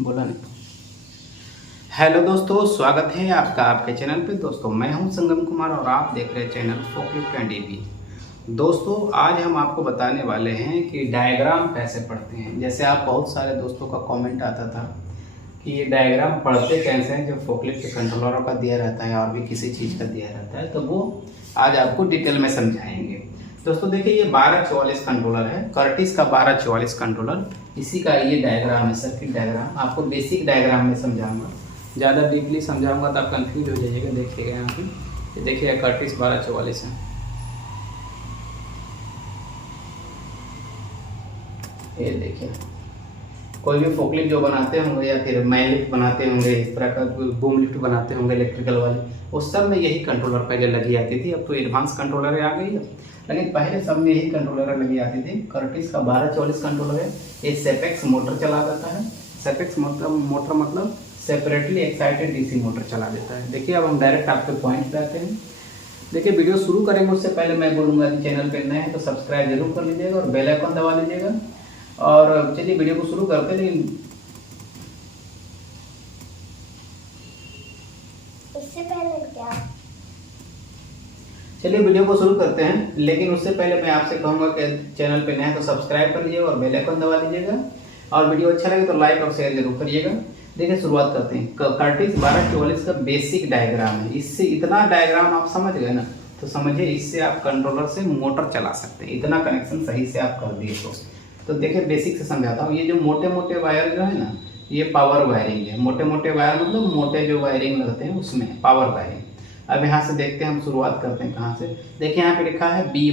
बोला नहीं। हेलो दोस्तों, स्वागत है आपका आपके चैनल पे। दोस्तों मैं हूं संगम कुमार और आप देख रहे हैं चैनल फोकलिफ्ट एंड ईवी। दोस्तों आज हम आपको बताने वाले हैं कि डायग्राम कैसे पढ़ते हैं। जैसे आप बहुत सारे दोस्तों का कमेंट आता था कि ये डायग्राम पढ़ते कैसे हैं जब फोकलिफ्ट के कंट्रोलरों का दिया रहता है और भी किसी चीज़ का दिया रहता है, तो वो आज आपको डिटेल में समझाएंगे। दोस्तों देखिए, ये 1244 कंट्रोलर है, कर्टिस का 1244 कंट्रोलर। इसी का ये डायग्राम है, सर्किट डायग्राम। आपको बेसिक डायग्राम में समझाऊंगा, ज़्यादा डीपली समझाऊंगा तो आप कंफ्यूज हो जाइएगा। देखिएगा यहाँ पे, ये देखिए कर्टिस 1244 है। ये देखिए, कोई भी फोकलिफ्ट जो बनाते होंगे या फिर मैन लिफ्ट बनाते होंगे, इस तरह का बूम लिफ्ट बनाते होंगे इलेक्ट्रिकल वाले, उस सब में यही कंट्रोलर पहले लगी आती थी। अब तो एडवांस कंट्रोलर आ गई है, लेकिन पहले सब में यही कंट्रोलर लगी आती थी। कर्टिस का 1244 कंट्रोलर है। ये सेपेक्स मोटर चला देता है। सेपेक्स मोटर मतलब सेपरेटली एक्साइटेड डीसी मोटर चला देता है। देखिए अब हम डायरेक्ट आपके पॉइंट पे आते हैं। देखिए वीडियो शुरू करेंगे उससे पहले मैं बोलूँगा कि चैनल पे नए हैं तो सब्सक्राइब जरूर कर लीजिएगा और बेल आइकन दबा लीजिएगा। और चलिए वीडियो को शुरू करते हैं। लेकिन उससे पहले क्या? चलिए वीडियो को शुरू करते हैं, लेकिन उससे पहले मैं आपसे कहूँगा कि चैनल पे नए हैं तो सब्सक्राइब कर लीजिएगा और बेल आइकन दबा लीजिएगा। और वीडियो अच्छा लगे तो लाइक और शेयर जरूर करिएगा। देखिए शुरुआत करते हैं। कर्टिस 1244 का बेसिक डायग्राम है। इससे इतना डायग्राम आप समझ गए ना, तो समझिए इससे आप कंट्रोलर से मोटर चला सकते हैं। इतना कनेक्शन सही से आप कर दिए तो देखिए बेसिक से समझाता हूँ। ये जो मोटे मोटे वायर जो है ना, ये पावर वायरिंग है। मोटे मोटे वायर मतलब मोटे जो वायरिंग लगते हैं उसमें पावर वायरिंग। अब यहाँ से देखते हैं, हम शुरुआत करते हैं कहाँ से। देखिए यहाँ पे लिखा है B-,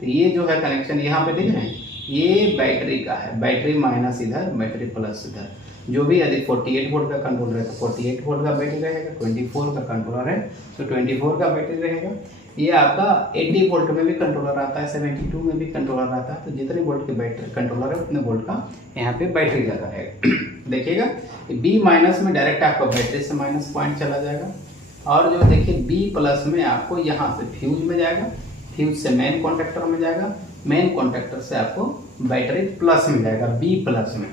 तो ये जो है कनेक्शन यहाँ पे दिख रहे हैं, ये बैटरी का है। बैटरी माइनस इधर, बैटरी प्लस इधर। जो भी यदि 48 वोल्ट का कंट्रोलर है तो 48 वोल्ट का बैटरी रहेगा, 24 का कंट्रोलर है तो 24 का बैटरी रहेगा। ये आपका 80 वोल्ट में भी कंट्रोलर आता है, 72 में भी कंट्रोलर आता है। तो जितने वोल्ट के बैटरी कंट्रोलर है उतने वोल्ट का यहाँ पे बैटरी लगा रहेगा। देखिएगा B- में डायरेक्ट आपका बैटरी से माइनस पॉइंट चला जाएगा। और जो देखिए B+ में आपको यहाँ से फ्यूज में जाएगा, फ्यूज से मेन कॉन्टेक्टर में जाएगा, मेन कॉन्टेक्टर से आपको बैटरी प्लस में जाएगा B+ में।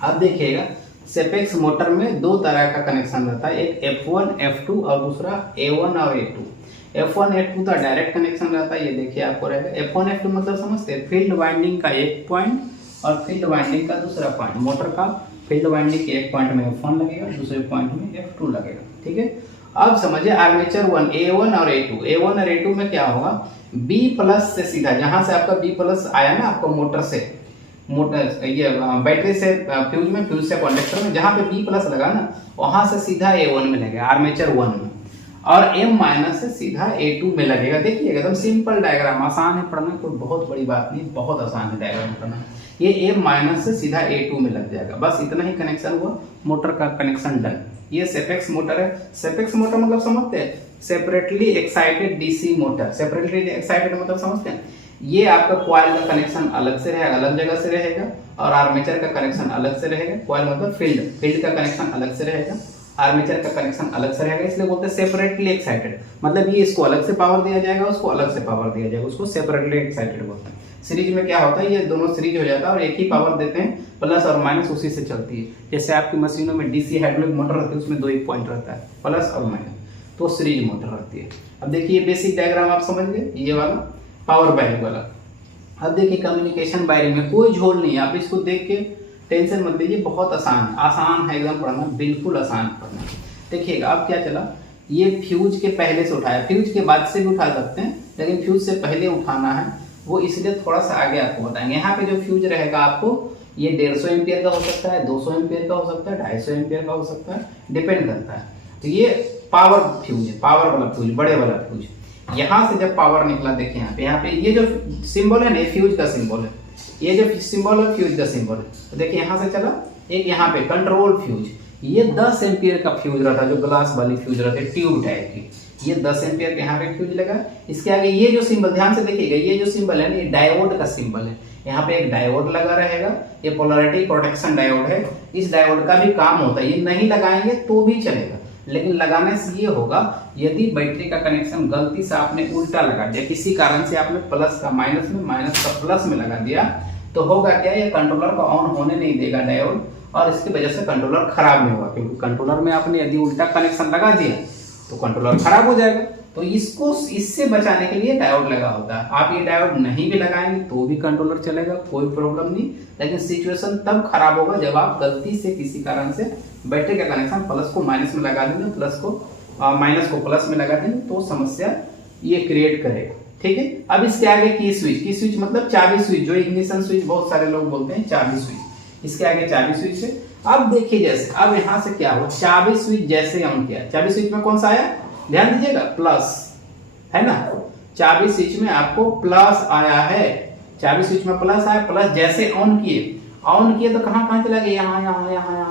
अब देखिएगा सेपेक्स मोटर में दो तरह का कनेक्शन रहता है, एक F1 F2 और दूसरा A1 और A2। F1 A2 का डायरेक्ट कनेक्शन रहता है। ये देखिए आपको रहेगा F1 F2 मतलब समझते हैं, फील्ड वाइंडिंग का एक पॉइंट और फील्ड वाइंडिंग का दूसरा पॉइंट। मोटर का फील्ड वाइंडिंग के एक पॉइंट में F1 लगेगा, दूसरे पॉइंट में F2 लगेगा। ठीक है, अब समझिए आर्मेचर 1 A1 और A2। A1 और A2 में क्या होगा, B+ से सीधा, जहां से आपका B+ आया ना आपको मोटर से, मोटर ये बैटरी से फ्यूज में, फ्यूज से कॉन्डेक्टर में, जहां पे B+ लगा ना वहां से सीधा A1 में लगेगा, आर्मेचर 1 में। और M- से सीधा A2 में लगेगा। देखिए एकदम सिंपल डायग्राम, आसान है पढ़ना, कोई बहुत बड़ी बात नहीं, बहुत आसान है डायग्राम पढ़ना। ये M- से सीधा A2 में लग जाएगा। बस इतना ही कनेक्शन हुआ, मोटर का कनेक्शन डन। ये सेपेक्स मोटर है। सेपेक्स मोटर मतलब समझते हैं, separately excited DC motor. Separately excited मतलब समझते हैं, ये आपका कॉइल का कनेक्शन अलग से रहेगा, अलग जगह से रहेगा, और आर्मेचर का कनेक्शन अलग से रहेगा। कॉइल मतलब फील्ड का कनेक्शन अलग से रहेगा, आर्मेचर का कनेक्शन अलग से रहेगा। इसलिए बोलते हैं सेपरेटली एक्साइटेड। मतलब ये इसको अलग से पावर दिया जाएगा, उसको अलग से पावर दिया जाएगा, उसको सेपरेटली एक्साइटेड बोलते हैं। सीरीज में क्या होता है, ये दोनों सीरीज हो जाता है और एक ही पावर देते हैं, प्लस और माइनस उसी से चलती है। जैसे आपकी मशीनों में डीसी हाइड्रोलिक मोटर रहती है, उसमें दो ही पॉइंट रहता है, प्लस और माइनस, तो सीरीज मोटर रहती है। अब देखिए बेसिक डायग्राम आप समझ गए, ये वाला पावर वायरिंग वाला। अब देखिए कम्युनिकेशन वायरिंग में कोई झोल नहीं है, आप इसको देख के टेंशन मत लीजिए, बहुत आसान है एकदम पढ़ना, बिल्कुल आसान पढ़ना। देखिएगा अब क्या चला, ये फ्यूज के पहले से उठाया, फ्यूज के बाद से भी उठा सकते हैं, लेकिन फ्यूज से पहले उठाना है, वो इसलिए थोड़ा सा आगे आपको बताएंगे। यहाँ पे जो फ्यूज रहेगा आपको, ये 150 एम्पियर का हो सकता है, 200 एम्पियर का हो सकता है, 250 एम्पियर का हो सकता है, डिपेंड करता है। तो ये पावर फ्यूज है, पावर वाला फ्यूज, बड़े वाला फ्यूज। यहाँ से जब पावर निकला, देखिए यहाँ पे ये जो सिंबल है ना, ये फ्यूज का सिंबल है, ये जो सिंबल है फ्यूज का सिंबल है। तो देखिए यहाँ से चला एक, यहाँ पे कंट्रोल फ्यूज, ये 10 एम्पियर का फ्यूज रहता है, जो ग्लास वाली फ्यूज रहती है, ट्यूब टाइप की। ये 10 एम्पियर के यहाँ पे फ्यूज लगा। इसके आगे ये जो सिंबल, ध्यान से देखिएगा, ये जो सिंबल है ना, ये डायोड का सिंबल है। यहाँ पे एक डायोड लगा रहेगा, ये पोलैरिटी प्रोटेक्शन डायोड है। इस डायोड का भी काम होता है, ये नहीं लगाएंगे तो भी चलेगा, लेकिन लगाने से ये होगा, यदि बैटरी का कनेक्शन गलती से आपने उल्टा लगा दिया, किसी कारण से आपने प्लस का माइनस में, माइनस का प्लस में लगा दिया, तो होगा क्या, ये कंट्रोलर को ऑन होने नहीं देगा डायोड, और इसकी वजह से कंट्रोलर खराब नहीं होगा, क्योंकि कंट्रोलर में आपने यदि उल्टा कनेक्शन लगा दिया तो कंट्रोलर खराब हो जाएगा। तो इसको इससे बचाने के लिए डायोड लगा होता है। आप ये डायोड नहीं भी लगाएंगे तो भी कंट्रोलर चलेगा, कोई प्रॉब्लम नहीं। लेकिन सिचुएशन तब खराब होगा जब आप गलती से किसी कारण से बैटरी का कनेक्शन प्लस को माइनस में लगा देंगे, माइनस को प्लस में लगा देंगे, तो समस्या ये क्रिएट करेगा। ठीक है, अब इसके आगे की स्विच मतलब चाबी स्विच, जो इग्निशन स्विच बहुत सारे लोग बोलते हैं चाबी स्विच, इसके आगे चाबी स्विच है। अब देखिए जैसे अब यहां से क्या हो, चाबी स्विच जैसे ऑन किया, चाबी स्विच में कौन सा आया, ध्यान दीजिएगा, प्लस है ना। चाबी स्विच में आपको प्लस आया है, चाबी स्विच में प्लस आया, प्लस जैसे ऑन किए तो कहां चला गया,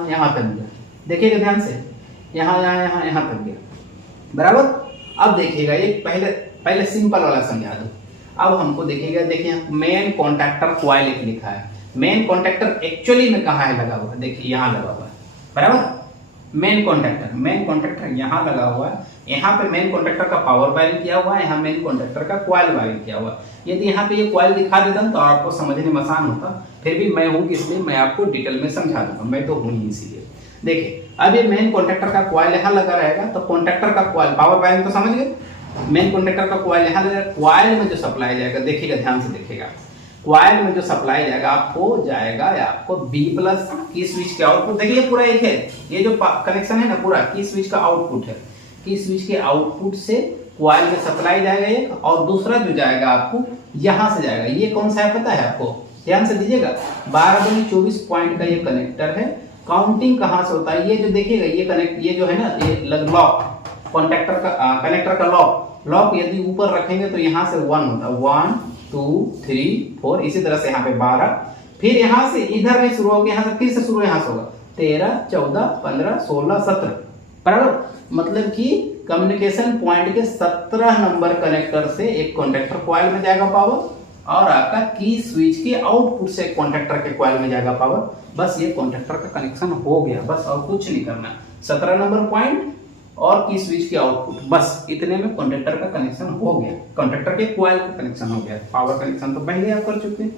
यहां तक गया। देखिएगा ध्यान से, यहां तक गया, बराबर। अब देखिएगा ये पहले सिंपल वाला समझा दो। अब हमको देखिएगा, देखिए मेन कॉन्टैक्टर कॉइल लिखा है। मेन कॉन्टैक्टर एक्चुअली में कहाँ है लगा हुआ है, देखिए यहाँ लगा हुआ है, बराबर। मेन कॉन्टैक्टर यहाँ लगा हुआ है। यहाँ पे मेन कॉन्टैक्टर का पावर वायरिंग किया हुआ है, यहाँ मेन कॉन्टैक्टर का कॉइल वायरिंग किया हुआ है। यदि यहाँ पे ये कॉइल दिखा देता तो आपको समझने में आसान होता, फिर भी मैं हूँ इसलिए मैं आपको डिटेल में समझा दूंगा, मैं तो हूँ ही इसीलिए। देखिए अब ये मेन कॉन्टैक्टर का कॉइल यहाँ लगा रहेगा, तो कॉन्टैक्टर का कॉइल, पावर वायरिंग तो समझ गए। मेन कॉन्टैक्टर का कॉइल यहाँ लगा, कॉइल में जो सप्लाई जाएगा, देखिएगा ध्यान से देखिएगा, कॉइल में जो सप्लाई जाएगा आपको बी प्लस की स्विच के आउटपुट। देखिए पूरा एक है, ये जो कनेक्शन है ना पूरा की स्विच का आउटपुट है, की स्विच के आउटपुट से कॉइल में सप्लाई जाएगा एक, और दूसरा जो जाएगा आपको यहाँ से जाएगा। ये कौन सा है पता है आपको, ध्यान से दीजिएगा, 12-24 पॉइंट का ये कनेक्टर है। काउंटिंग कहाँ से होता है, ये जो देखिएगा ये जो है ना, ये लॉक कनेक्टर का लॉक यदि ऊपर रखेंगे तो यहाँ से 1 होता है, 1 2 3 4, इसी तरह से यहाँ पे 12, फिर यहाँ से इधर में शुरू होगा, यहाँ से फिर से शुरू यहाँ से होगा 13 14 15 16 17, बराबर। मतलब कि कम्युनिकेशन पॉइंट के 17 नंबर कनेक्टर से एक कॉन्टैक्टर कॉइल में जाएगा पावर, और आपका की स्विच के आउटपुट से कॉन्टैक्टर के कॉइल में जाएगा पावर। बस ये कॉन्टैक्टर का कनेक्शन हो गया, बस और कुछ नहीं करना। 17 नंबर पॉइंट और की स्विच के आउटपुट, बस इतने में कॉन्टैक्टर का कनेक्शन हो गया, कॉन्टैक्टर के कॉइल का कनेक्शन हो गया। पावर कनेक्शन तो पहले आप कर चुके हैं।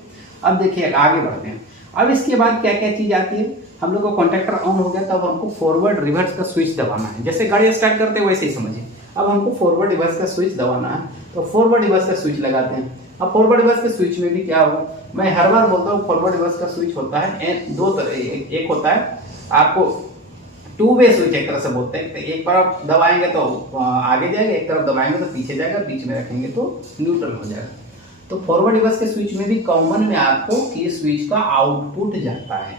अब देखिए आगे बढ़ते हैं। अब इसके बाद क्या क्या चीज आती है, हम लोग का कॉन्टैक्टर ऑन हो गया, तब हमको फॉरवर्ड रिवर्स का स्विच दबाना है। जैसे गाड़ी स्टार्ट करते हैं वैसे ही समझिए। अब हमको फॉरवर्ड रिवर्स का स्विच दबाना है, तो फॉरवर्ड रिवर्स का स्विच लगाते हैं। अब फॉरवर्ड रिवर्स के स्विच में भी क्या होगा, मैं हर बार बोलता हूँ फॉरवर्ड रिवर्स का स्विच होता है दो तरह, एक होता है आपको 2 वे स्विच एक तरह से बोलते हैं। एक तरफ दबाएंगे तो आगे जाएगा, एक तरफ दबाएंगे तो पीछे जाएगा, बीच में रखेंगे तो न्यूट्रल हो जाएगा। तो फॉरवर्ड रिवर्स के स्विच में भी कॉमन में आपको की स्विच का आउटपुट जाता है,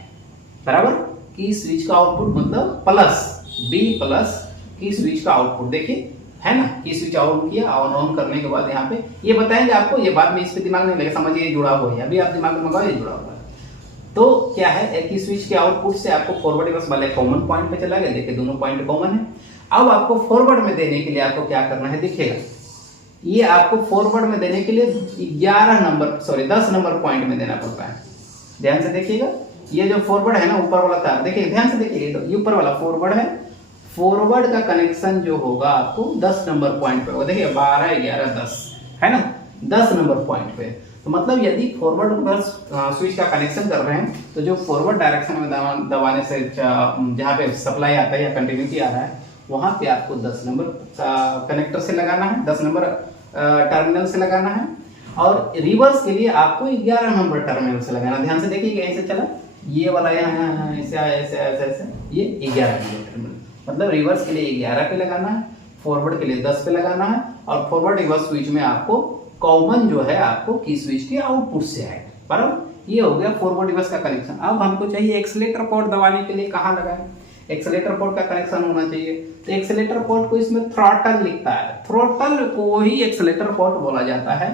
बराबर। की स्विच का आउटपुट मतलब प्लस बी प्लस की स्विच का आउटपुट, देखिए है ना। की स्विच ऑन किया और ऑन करने के बाद यहाँ पे ये बताएंगे आपको, ये बात में इस पे दिमाग नहीं लगे, समझिए ये जुड़ा हुआ है, अभी आप दिमाग में लगाओ ये जुड़ा हुआ है। तो क्या है, एक ही स्विच के आउटपुट से आपको फॉरवर्ड रिवर्स वाले कॉमन पॉइंट पे चला गया, देखिए दोनों पॉइंट कॉमन है। अब आपको फॉरवर्ड में देने के लिए आपको क्या करना है, देखिएगा ये आपको फॉरवर्ड में देने के लिए 10 नंबर पॉइंट में देना पड़ता है। ध्यान से देखिएगा, ये जो फॉरवर्ड है ना ऊपर वाला तार, देखिए ध्यान से देखिए, तो ये ऊपर वाला फॉरवर्ड है, फॉरवर्ड का कनेक्शन जो होगा आपको 10 नंबर पॉइंट पे, वो देखिए 12 11 10 है ना, 10 नंबर पॉइंट पे। तो मतलब यदि फॉरवर्ड रिवर्स स्विच का कनेक्शन कर रहे हैं तो जो फॉरवर्ड डायरेक्शन में दबाने से जहाँ पे सप्लाई आता है या कंटिन्यूटी आ रहा है, वहां पे आपको 10 नंबर कनेक्टर से लगाना है, 10 नंबर टर्मिनल से लगाना है। और रिवर्स के लिए आपको 11 नंबर टर्मिनल से लगाना। ध्यान से देखिए ऐसे चला, ये वाला यहाँ ऐसे ऐसे, ये 11 नंबर टर्मिनल, मतलब रिवर्स के लिए 11 पे लगाना है, फॉरवर्ड के लिए 10 पे लगाना है। और फॉरवर्ड रिवर्स स्विच में आपको कॉमन जो है आपको की स्विच के आउटपुट से आएगा, बराबर। ये हो गया फॉरवर्ड रिवर्स का कनेक्शन। अब हमको चाहिए एक्सीलेटर पोर्ट दबाने के लिए कहाँ लगाएं, एक्सीलेटर पोर्ट का कनेक्शन होना चाहिए। तो एक्सीलेटर पोर्ट को इसमें थ्रॉटल लिखता है, थ्रॉटल को ही एक्सीलेटर पोर्ट बोला जाता है।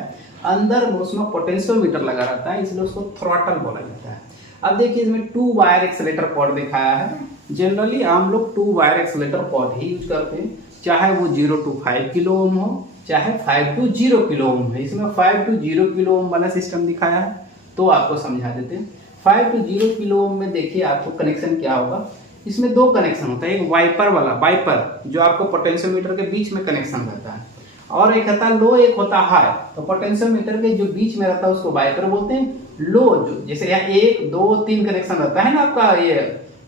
अंदर उसमें पोटेंशियोमीटर लगा रहता है, इसलिए उसको थ्रॉटल बोला जाता है। अब देखिए इसमें 2 वायर एक्सीलेटर पोर्ट दिखाया है। जनरली हम लोग 2 वायर एक्सीलेटर पोर्ट ही यूज करते हैं, चाहे वो 0 to 5 किलो ओम हो, चाहे 5 to 0 किलो ओम है। इसमें 5 to 0 किलो ओम वाला सिस्टम दिखाया है, तो आपको समझा देते हैं। 5 to 0 किलो ओम में देखिए आपको कनेक्शन क्या होगा, इसमें 2 कनेक्शन होता है। एक वाइपर वाला, वाइपर जो आपको पोटेंशियोमीटर के बीच में कनेक्शन रहता है, और एक होता है लो, एक होता है हाई। तो पोटेंशियोमीटर के जो बीच में रहता है उसको वाइपर बोलते हैं। लो जो जैसे यहाँ 1 2 3 कनेक्शन रहता है ना आपका, ये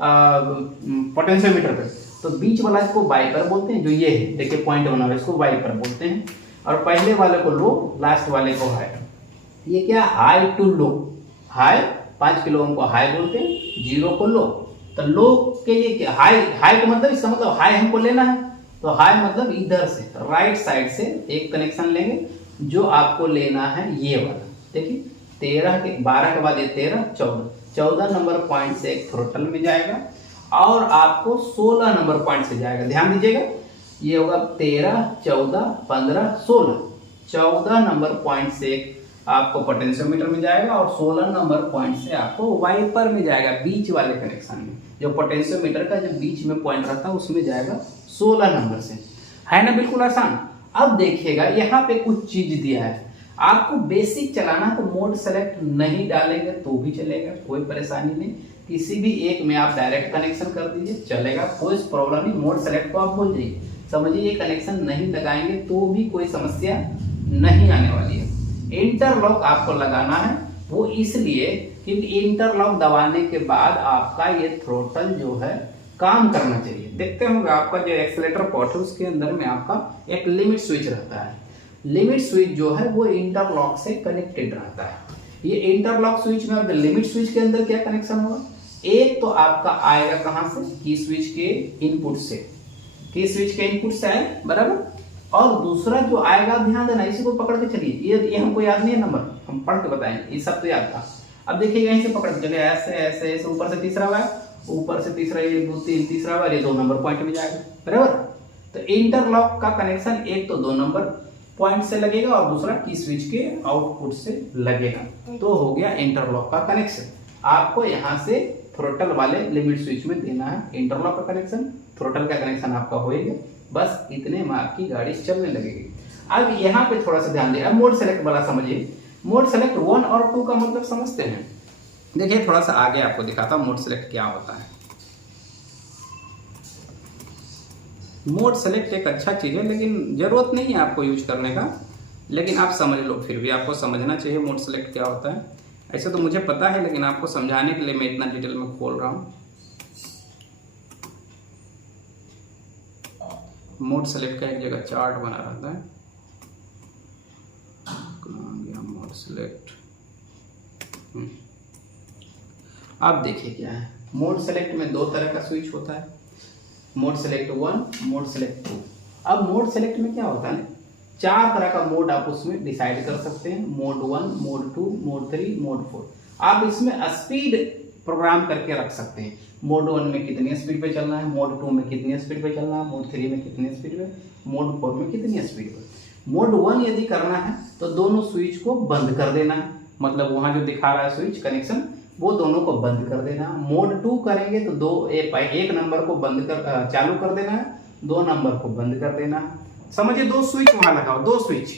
पोटेंशियोमीटर पे, तो बीच वाला इसको वाइपर बोलते हैं, जो ये है देखिए पॉइंट बना हुआ है, इसको वाइपर बोलते हैं। और पहले वाले को लो, लास्ट वाले को हाई। ये क्या, high to low, high 5 kilo ohm को हाई बोलते हैं, 0 को लो। तो लो के लिए क्या, हाई, हाई को मतलब इसका मतलब हाई हमको लेना है, तो हाई मतलब इधर से राइट साइड से एक कनेक्शन लेंगे, जो आपको लेना है ये वाला। देखिए 13 के 12 के बाद ये 13, 14 नंबर पॉइंट से एक थ्रोटल में जाएगा, और आपको 16 नंबर पॉइंट से जाएगा। ध्यान दीजिएगा, ये होगा 13, 14, 15, 16, 14 नंबर पॉइंट से आपको पोटेंशियोमीटर में जाएगा, और 16 नंबर पॉइंट से आपको वाइपर में जाएगा, बीच वाले कनेक्शन में। जो पोटेंशियोमीटर का जो बीच में पॉइंट रहता है उसमें जाएगा 16 नंबर से। है ना, बिल्कुल आसान। अब देखिएगा यहाँ पे कुछ चीज दिया है, आपको बेसिक चलाना, तो मोड सेलेक्ट नहीं डालेंगे तो भी चलेगा, कोई परेशानी नहीं। किसी भी एक में आप डायरेक्ट कनेक्शन कर दीजिए, चलेगा, कोई प्रॉब्लम नहीं। मोड सेलेक्ट को आप भूल जाइए, समझिए ये कनेक्शन नहीं लगाएंगे तो भी कोई समस्या नहीं आने वाली है। इंटरलॉक आपको लगाना है, वो इसलिए क्योंकि इंटरलॉक दबाने के बाद आपका ये थ्रोटल जो है काम करना चाहिए। देखते होंगे आपका जो एक्सीलरेटर पॉट है उसके अंदर में आपका एक लिमिट स्विच रहता है। लिमिट स्विच जो है वो इंटरलॉक से कनेक्टेड रहता है। ये इंटरलॉक स्विच में, अब लिमिट स्विच के अंदर क्या कनेक्शन होगा, एक तो आपका आएगा कहां से, की स्विच के इनपुट से, की स्विच के इनपुट से आए बराबर, और दूसरा जो आएगा, ध्यान देना, इसी को पकड़ के चलिए, ये हमको याद नहीं है नंबर, हम पढ़ के बताएंगे, ये सब तो याद था। अब देखिए यहीं से पकड़ के चलिए, ऐसे ऐसे ऐसे, ऊपर से तीसरा हुआ, ऊपर से तीसरा, ये 2 3 तीसरा हुआ, ये 2 नंबर पॉइंट में जाएगा बराबर। तो इंटरलॉक का कनेक्शन एक तो 2 नंबर पॉइंट से लगेगा, और दूसरा की स्विच के आउटपुट से लगेगा, तो हो गया इंटरलॉक का कनेक्शन। आपको यहाँ से थ्रोटल वाले लिमिट स्विच में देना है इंटरलॉक का कनेक्शन, थ्रोटल का कनेक्शन आपका होएगा, बस इतने में आपकी गाड़ी चलने लगेगी। अब यहाँ पे थोड़ा सा ध्यान दिए, अब मोड सेलेक्ट वाला समझिए। मोड सेलेक्ट 1 और 2 का मतलब समझते हैं। देखिए थोड़ा सा आगे आपको दिखाता हूँ मोड सेलेक्ट क्या होता है। मोड सेलेक्ट एक अच्छा चीज है, लेकिन जरूरत नहीं है आपको यूज करने का, लेकिन आप समझ लो, फिर भी आपको समझना चाहिए मोड सेलेक्ट क्या होता है। ऐसे तो मुझे पता है, लेकिन आपको समझाने के लिए मैं इतना डिटेल में खोल रहा हूँ। मोड सेलेक्ट का एक जगह चार्ट बना रहता है, मोड सेलेक्ट। अब देखिए क्या है, मोड सेलेक्ट में 2 तरह का स्विच होता है, मोड सेलेक्ट 1, मोड सेलेक्ट 2। अब मोड सेलेक्ट में क्या होता है, 4 तरह का मोड आप उसमें डिसाइड कर सकते हैं, मोड 1, मोड 2, मोड 3, मोड 4। आप इसमें स्पीड प्रोग्राम करके रख सकते हैं, मोड 1 में कितनी स्पीड पे चलना है, मोड 2 में कितनी स्पीड पे चलना है, मोड 3 में कितनी स्पीड पे, मोड 4 में कितनी स्पीड पे। मोड 1 यदि करना है तो दोनों स्विच को बंद कर देना है, मतलब वहां जो दिखा रहा है स्विच कनेक्शन, वो दोनों को बंद कर देना है। मोड 2 करेंगे तो एक नंबर को बंद कर चालू कर देना है, 2 नंबर को बंद कर देना है। समझिए 2 स्विच वहां लगाओ, 2 स्विच,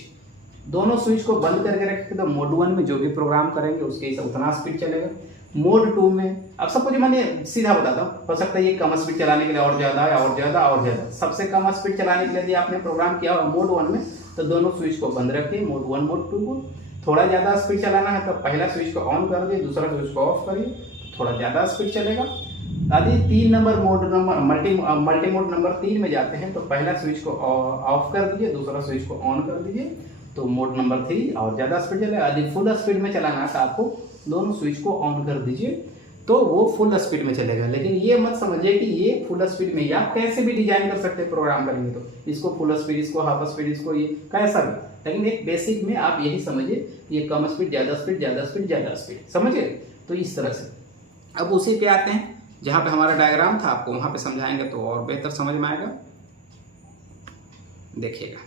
दोनों स्विच को बंद करके रखेंगे तो मोड 1 में जो भी प्रोग्राम करेंगे उसके हिसाब उतना स्पीड चलेगा। मोड 2 में, अब सबको जो मैंने सीधा बताता हूँ, हो सकता है ये कम स्पीड चलाने के लिए और ज्यादा है, और ज्यादा और ज्यादा, सबसे कम स्पीड चलाने के लिए यदि आपने प्रोग्राम किया हो मोड 1 में तो दोनों स्विच को बंद रखिए, मोड 1 मोड 2 को। थोड़ा ज्यादा स्पीड चलाना है तो पहला स्विच को ऑन कर दिए, दूसरा स्विच को ऑफ करिए, थोड़ा ज्यादा स्पीड चलेगा। यदि 3 number mode number multi mode number 3 में जाते हैं तो पहला स्विच को ऑफ कर दीजिए, दूसरा स्विच को ऑन कर दीजिए, तो मोड नंबर 3 और ज्यादा स्पीड चलेगा। यदि फुल स्पीड में चलाना है तो आपको दोनों स्विच को ऑन कर दीजिए तो वो फुल स्पीड में चलेगा। लेकिन ये मत समझिए कि ये फुल स्पीड में ही, आप कैसे भी डिजाइन कर सकते हैं प्रोग्राम करेंगे तो, इसको फुल स्पीड, इसको हाफ स्पीड, इसको ये कैसा भी, लेकिन एक बेसिक में आप यही समझिए, ये कम स्पीड, ज्यादा स्पीड, ज्यादा स्पीड, ज्यादा स्पीड, समझिए। तो इस तरह से अब उसी पे आते हैं जहां पे हमारा डायग्राम था, आपको वहां पे समझाएंगे तो और बेहतर समझ में आएगा। देखिएगा,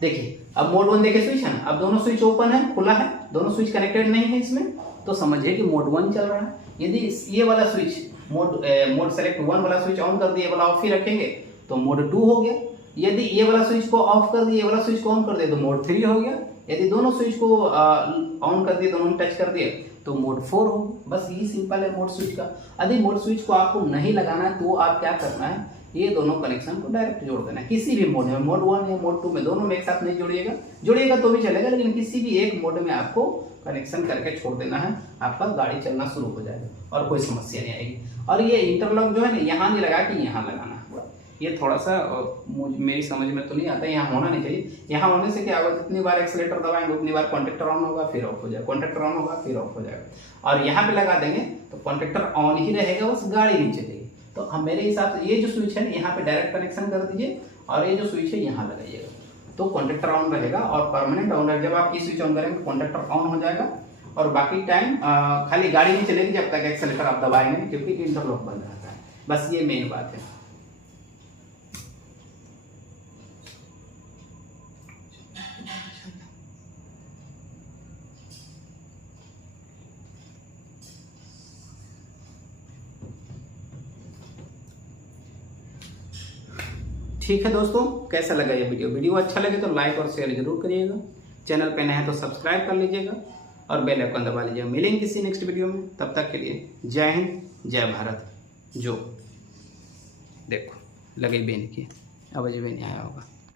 देखिए अब मोड 1 देखिए स्विच है ना, अब दोनों स्विच ओपन है, खुला है, दोनों स्विच कनेक्टेड नहीं है इसमें, तो समझिए कि मोड 1 चल रहा है। यदि ये वाला स्विच मोड सेलेक्ट 1 वाला स्विच ऑन कर दिए, ये वाला ऑफ ही रखेंगे तो मोड 2 हो गया। यदि ये वाला स्विच को ऑफ कर दिए, ये वाला स्विच को ऑन कर दिए तो मोड 3 हो गया। यदि दोनों स्विच को ऑन कर दिए, दोनों टच कर दिए तो मोड 4 हो। बस यही सिंपल है मोड स्विच का। यदि मोड स्विच को आपको नहीं लगाना है तो आप क्या करना है, ये दोनों कनेक्शन को डायरेक्ट जोड़ देना है किसी भी मोड में, मोड 1 या मोड 2 में, दोनों में एक साथ नहीं जोड़िएगा तो भी चलेगा, लेकिन किसी भी एक मोड में आपको कनेक्शन करके छोड़ देना है, आपका गाड़ी चलना शुरू हो जाएगा और कोई समस्या नहीं आएगी। और ये इंटरलॉक जो है ना, यहाँ नहीं लगा के यहाँ लगाना है, ये थोड़ा सा मेरी समझ में तो नहीं आता, यहाँ होना नहीं चाहिए। यहाँ होने से क्या होगा, जितनी बार एक्सीलेटर दबाएंगे उतनी बार कॉन्टैक्टर ऑन होगा फिर ऑफ हो जाएगा, कॉन्टैक्टर ऑन होगा फिर ऑफ हो जाएगा। और यहाँ पे लगा देंगे तो कॉन्टैक्टर ऑन ही रहेगा, बस गाड़ी नहीं चलेगी। तो हम मेरे हिसाब से ये जो स्विच है ना, यहाँ पे डायरेक्ट कनेक्शन कर दीजिए और ये जो स्विच है यहाँ लगाइएगा, तो कॉन्टैक्टर ऑन रहेगा और परमानेंट ऑन रहेगा। जब आप ये स्विच ऑन करेंगे कॉन्टैक्टर ऑन हो जाएगा और बाकी टाइम खाली गाड़ी नहीं चलेगी जब तक एक्सीलेटर आप दबाएंगे, क्योंकि इंटरलॉक बंद रहता है। बस ये मेन बात है। ठीक है दोस्तों, कैसा लगा ये वीडियो अच्छा लगे तो लाइक और शेयर जरूर करिएगा, चैनल पे नए हैं तो सब्सक्राइब कर लीजिएगा और बेल आइकन दबा लीजिएगा। मिलेंगे किसी नेक्स्ट वीडियो में, तब तक के लिए जय हिंद जय भारत। जो देखो लगे बेन की आवाज भी नहीं आया होगा।